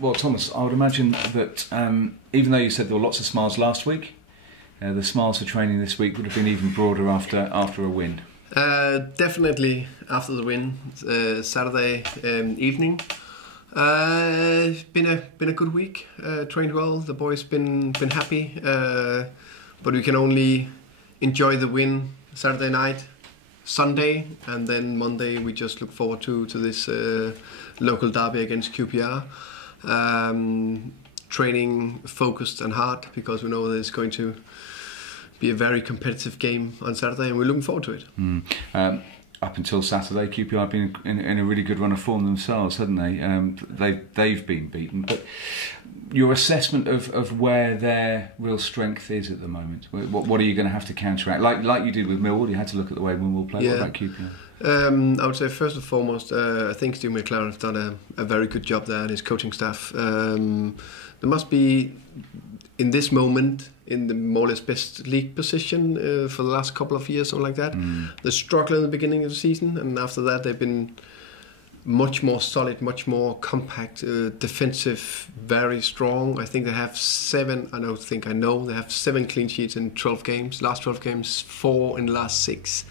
Well, Thomas, I would imagine that even though you said there were lots of smiles last week, the smiles for training this week would have been even broader after a win. Definitely after the win, Saturday evening. It's been a good week. Trained well. The boys been happy, but we can only enjoy the win Saturday night, Sunday, and then Monday we just look forward to this local derby against QPR. Training focused and hard because we know there's going to be a very competitive game on Saturday, and we're looking forward to it. Up until Saturday, QPR have been in a really good run of form themselves, hadn't they? They've been beaten. But your assessment of where their real strength is at the moment, what are you going to have to counteract? Like you did with Millwall, you had to look at the way Millwall play. Yeah. What about QPR? I would say first and foremost, I think Steve McLaren has done a very good job there, and his coaching staff. There must be, in this moment, in the more or less best league position for the last couple of years, something like that. They struggled in the beginning of the season, and after that they've been much more solid, much more compact, defensive, very strong. I think they have they have 7 clean sheets in 12 games. Last 12 games, 4 in the last 6.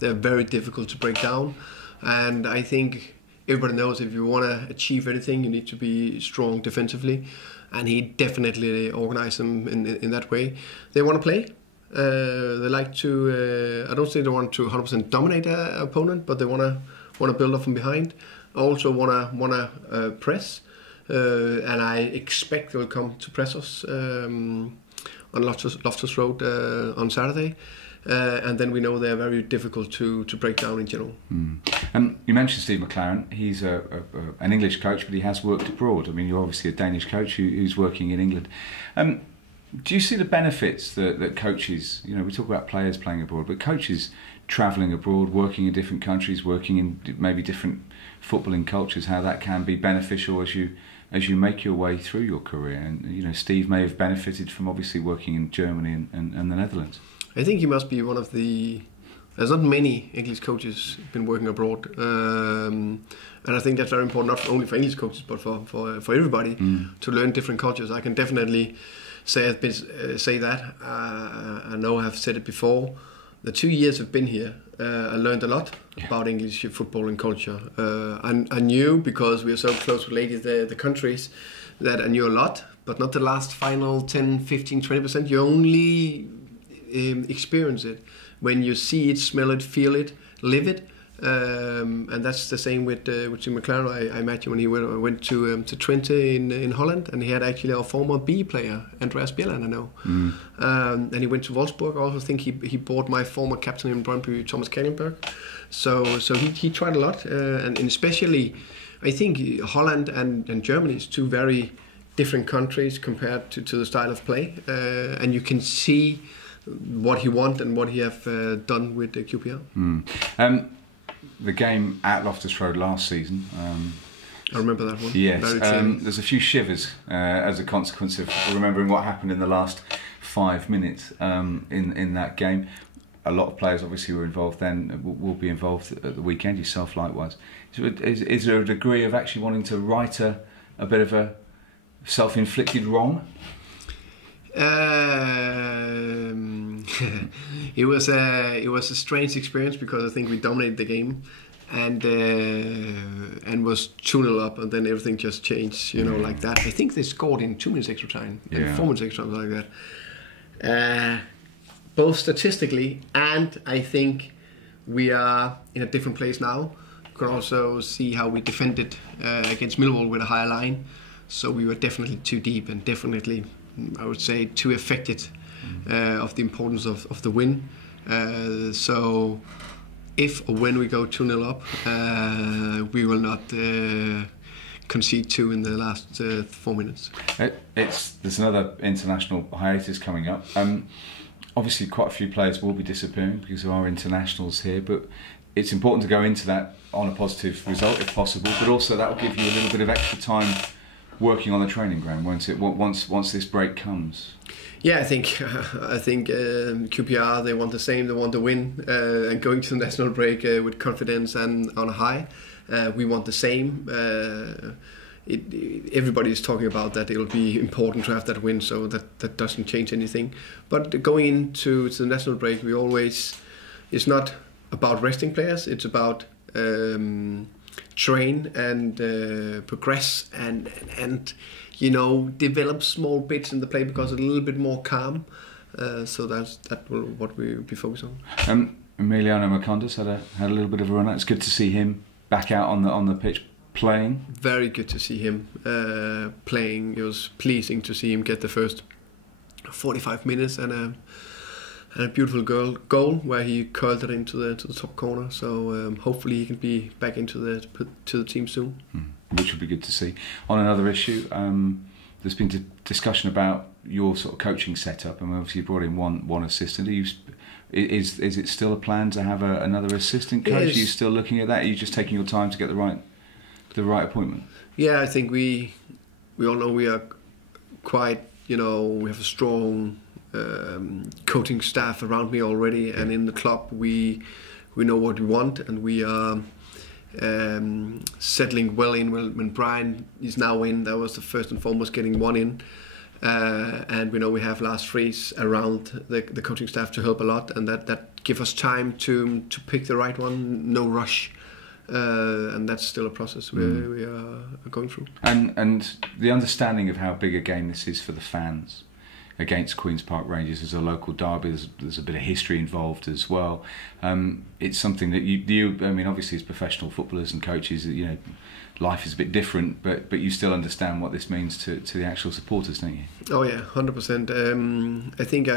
They're very difficult to break down, and I think everybody knows if you want to achieve anything, you need to be strong defensively. And he definitely organised them in that way. They want to play. They like to. I don't say they want to 100% dominate their opponent, but they want to build up from behind. Also want to press, and I expect they will come to press us on Loftus Road on Saturday. And then we know they're very difficult to break down in general. You mentioned Steve McLaren. He's an English coach, but he has worked abroad. I mean, you're obviously a Danish coach who's working in England. Do you see the benefits that coaches, we talk about players playing abroad, but coaches travelling abroad, working in different countries, working in maybe different footballing cultures, how that can be beneficial as you make your way through your career? And, Steve may have benefited from obviously working in Germany and the Netherlands. I think he must be one of the. There's not many English coaches been working abroad, and I think that's very important, not only for English coaches but for everybody to learn different cultures. I can definitely say that. I know I've said it before. The 2 years I've been here, I learned a lot about English football and culture. I knew, because we are so close related the countries, that I knew a lot, but not the last final 10, 15, 20%. You only experience it when you see it, smell it, feel it, live it, and that's the same with Jim McLaren. I met him when he went to Twente in Holland, and he had actually our former B player Andreas Bjelland, I know, and he went to Wolfsburg. I also think he bought my former captain in Brentford, Thomas Kallenberg. So he tried a lot, and especially I think Holland and Germany is 2 very different countries compared to the style of play, and you can see what he wants and what he have done with the QPR. The game at Loftus Road last season. I remember that one. Yes, there's a few shivers as a consequence of remembering what happened in the last 5 minutes in that game. A lot of players obviously were involved then, will be involved at the weekend, yourself likewise. Is there a degree of actually wanting to right a bit of a self-inflicted wrong? It was a strange experience because I think we dominated the game and was 2-0 up, and then everything just changed, like that. I think they scored in 2 minutes extra time, 4 minutes extra time, like that. Both statistically, and I think we are in a different place now. You can also see how we defended against Millwall with a higher line, so we were definitely too deep and definitely, I would say, too affected of the importance of the win. So if or when we go 2-0 up, we will not concede 2 in the last 4 minutes. There's another international hiatus coming up. Obviously quite a few players will be disappearing because there are internationals here, but it's important to go into that on a positive result if possible, but also that will give you a little bit of extra time working on the training ground, won't it? Once this break comes. Yeah, I think QPR, they want the same. They want to win and going to the national break with confidence and on a high. We want the same. everybody is talking about that it will be important to have that win, so that doesn't change anything. But going into the national break, it's not about resting players, it's about train and progress and develop small bits in the play, because it's a little bit more calm. So that will what we will be focused on. Emiliano Marcondes had a little bit of a run out. It's good to see him back out on the pitch playing. Very good to see him playing. It was pleasing to see him get the first 45 minutes and a beautiful goal where he curled it into the top corner. So hopefully he can be back into the team soon. Which would be good to see. On another issue, there's been discussion about your sort of coaching setup, and obviously you brought in one assistant. Is it still a plan to have another assistant coach? Are you still looking at that? Are you just taking your time to get the right appointment? Yeah, I think we all know we are quite, we have a strong coaching staff around me already, and in the club we know what we want, and we are settling well in. When Brian is now in, that was the first and foremost, getting one in. And we know we have Lars Friis around the coaching staff to help a lot, and that give us time to pick the right one, no rush, and that's still a process we are going through. And the understanding of how big a game this is for the fans against Queen's Park Rangers as a local derby, there's a bit of history involved as well. It's something that you I mean, obviously as professional footballers and coaches, life is a bit different, but you still understand what this means to the actual supporters, don't you? Oh yeah, 100%. I think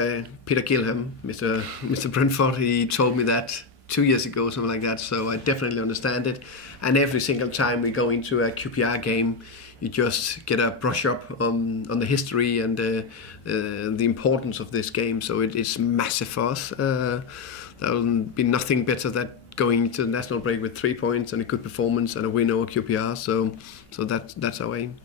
Peter Gilham, Mr. Brentford, he told me that 2 years ago, something like that. So I definitely understand it. And every single time we go into a QPR game, you just get a brush up on the history and the importance of this game. So it's massive for us. There will be nothing better than going into the national break with 3 points and a good performance and a win over QPR. So that's our aim.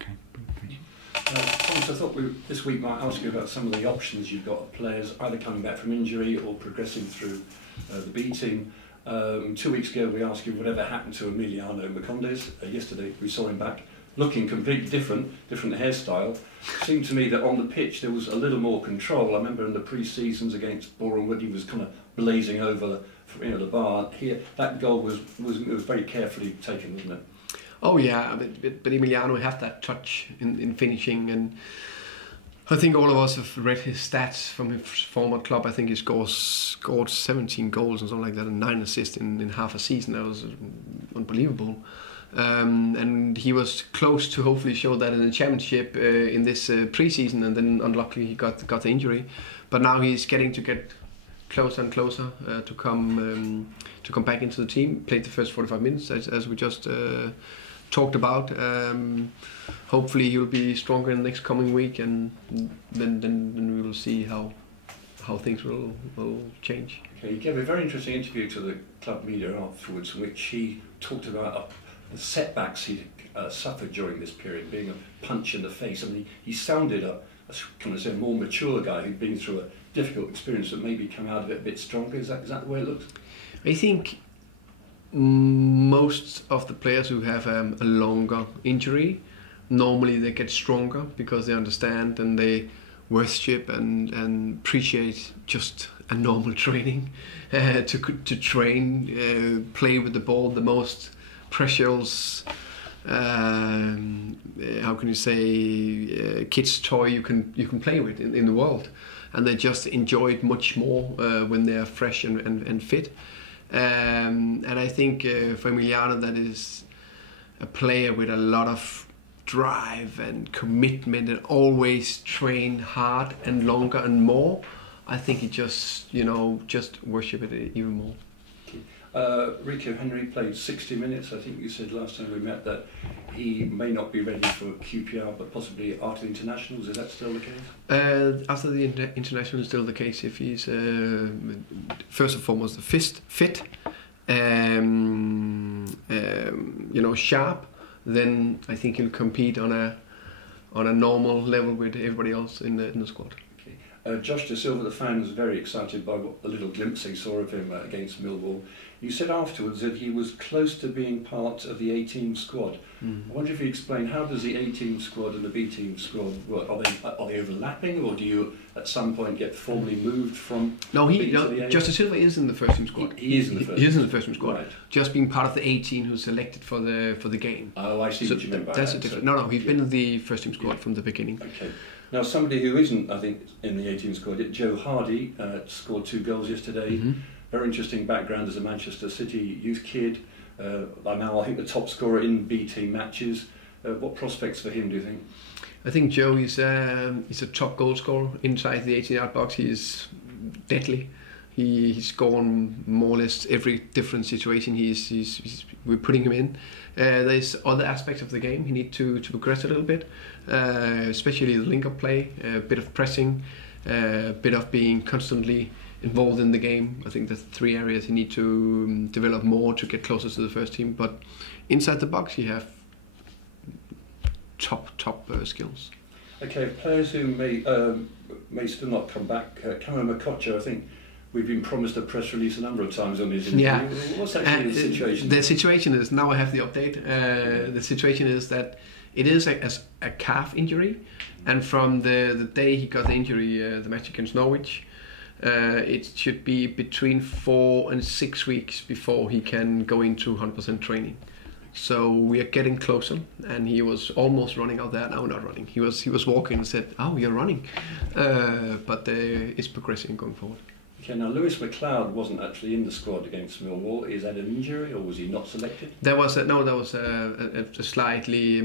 Okay, thank you. Thomas, I thought this week might ask you about some of the options you've got of players either coming back from injury or progressing through the B team. 2 weeks ago we asked you whatever happened to Emiliano Marcondes. Yesterday we saw him back, looking completely different hairstyle. Seemed to me that on the pitch there was a little more control. I remember in the pre-seasons against Boreham Wood he was kind of blazing over the bar. Here, that goal was very carefully taken, wasn't it? Oh yeah, but Emiliano had that touch in finishing, and I think all of us have read his stats from his former club. I think he scored 17 goals and something like that, and 9 assists in half a season. That was unbelievable. And he was close to hopefully show that in the championship in this pre-season, and then unluckily he got the injury. But now he's getting to get closer and closer to come back into the team. Played the first 45 minutes as we just talked about. Hopefully he will be stronger in the next coming week, and then we will see how things will change. Okay, he gave a very interesting interview to the club media afterwards, in which he talked about the setbacks he suffered during this period, being a punch in the face. I mean, he sounded a more mature guy who'd been through a difficult experience that maybe come out of it a bit stronger. Is that the way it looks? I think most of the players who have a longer injury, normally they get stronger because they understand and they worship and appreciate just a normal training, to train, play with the ball, the most precious, how can you say, kids' toy you can play with in the world, and they just enjoy it much more when they are fresh and fit. And I think for Emiliano, that is a player with a lot of drive and commitment and always train hard and longer and more. I think he just worship it even more. Rico Henry played 60 minutes. I think you said last time we met that he may not be ready for QPR, but possibly after the internationals. Is that still the case? After the international is still the case. If he's first and foremost fit, sharp, then I think he'll compete on a normal level with everybody else in the squad. Josh De Silva, the fan, was very excited by what the little glimpse he saw of him against Millwall. You said afterwards that he was close to being part of the A-team squad. I wonder if you explain, how does the A-team squad and the B-team squad work? Are they overlapping, or do you at some point get formally moved from No, the B to the A? Justin Silva is in the first team squad. He is in the first. He is in the first team squad. Right. Just being part of the 18 who's selected for the game. Oh, I see what you meant by that's that. a different. No, he's been in the first team squad from the beginning. Okay. Now, somebody who isn't, I think, in the A-team squad, Joe Hardy, scored 2 goals yesterday. Very interesting background as a Manchester City youth kid. Now, I think, the top scorer in B-team matches. What prospects for him, do you think? I think Joe is a top goal scorer inside the 18-yard box. He is deadly. He's scoring more or less every different situation we're putting him in. There's other aspects of the game he needs to progress a little bit, especially the link-up play, a bit of pressing, a bit of being constantly involved in the game. I think the 3 areas he needs to develop more to get closer to the first team. But inside the box, you have top skills. Okay, players who may still not come back. Cameron Makocha, I think we've been promised a press release a number of times on his interview. Yeah. What's actually the situation? The situation is, now I have the update. The situation is that it is a calf injury, and from the day he got the injury, the match against Norwich, it should be between 4 and 6 weeks before he can go into 100% training. So we are getting closer, and he was almost running out there. Now not running. He was walking and said, "Oh, you're running," but it's progressing going forward. Okay, now Lewis McLeod wasn't actually in the squad against Millwall. Is that an injury, or was he not selected? There was a slightly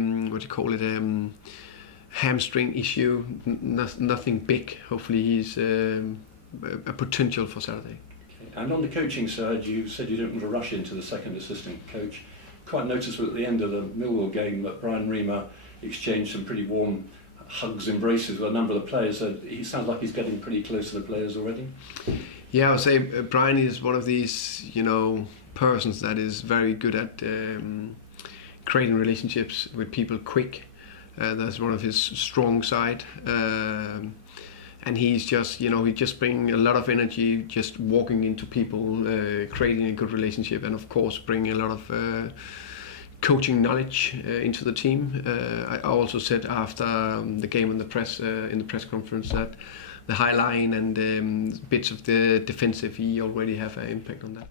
hamstring issue. Nothing big. Hopefully he's a potential for Saturday. Okay. And on the coaching side, you said you didn't want to rush into the second assistant coach. Quite noticeable at the end of the Millwall game that Brian Riemer exchanged some pretty warm hugs, embraces with a number of the players. So he sounds like he's getting pretty close to the players already. Yeah, I would say Brian is one of these, persons that is very good at creating relationships with people quick. That's one of his strong side. And he's just, he just brings a lot of energy, just walking into people, creating a good relationship, and of course bringing a lot of coaching knowledge into the team. I also said after the game in the press conference that the high line and bits of the defensive, he already have an impact on that.